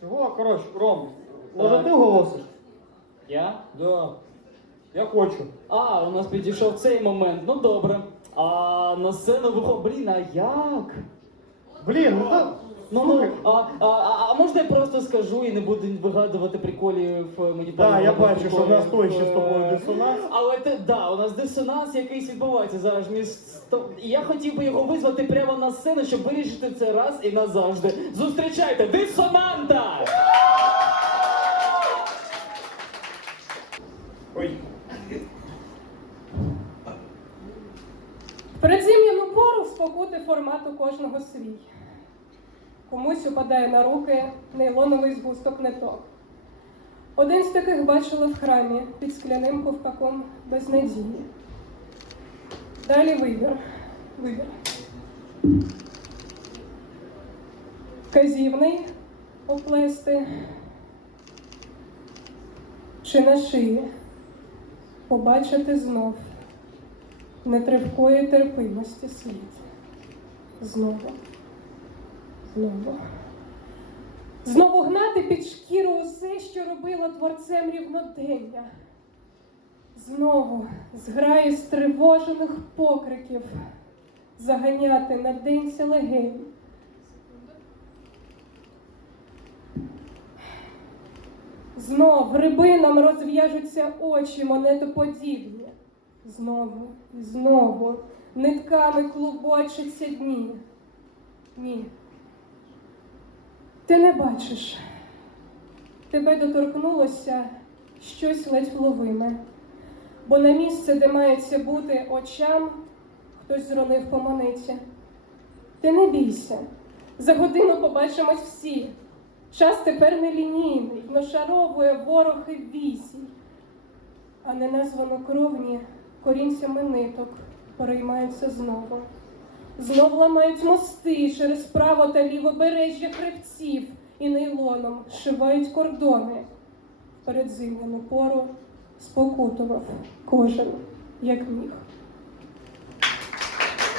чого? Коротше, Ром, може ти голосиш? Я? Да. Я хочу. А, у нас підійшов цей момент. Ну добре. А на сцену виходить. Блін, а як? Блін, ну так. Ну, ну, а, а, а, а можна я просто скажу і не буду вигадувати приколів мені Да, я бачу, що в нас той ще з тобою е, дисонанс. Але те, да, у нас дисонанс якийсь відбувається зараз між сто- і я хотів би його визвати прямо на сцену, щоб вирішити це раз і назавжди. Зустрічайте дисонанта! Ой. Передзим'яну пору спокути формату кожного свій. Комусь упадає на руки нейлоновий збусток ниток. Один з таких бачила в храмі під скляним ковпаком без надії. Далі вибір. Вибір. Казівний оплести чи на шиї побачити знов нетривкої терпимості світ. Знову. Знову. Знову гнати під шкіру усе, що робило творцем рівнодення. Знову зграї стривожених покриків заганяти на денця легень. Знов рибинам розв'яжуться очі монетоподібні. Знову і знову нитками клубочаться дні. Ні. Ти не бачиш. Тебе доторкнулося щось ледь вловиме, бо на місце, де мається бути очам, хтось зронив по монеті. Ти не бійся. За годину побачимось всі. Час тепер не лінійний, нашаровує ворог і вісій, а неназвано кровні корінцями ниток переймаються знову. Знов ламають мости через право та лівобережжя хребців і нейлоном шивають кордони. Перед зимню пору спокутував кожен, як міг.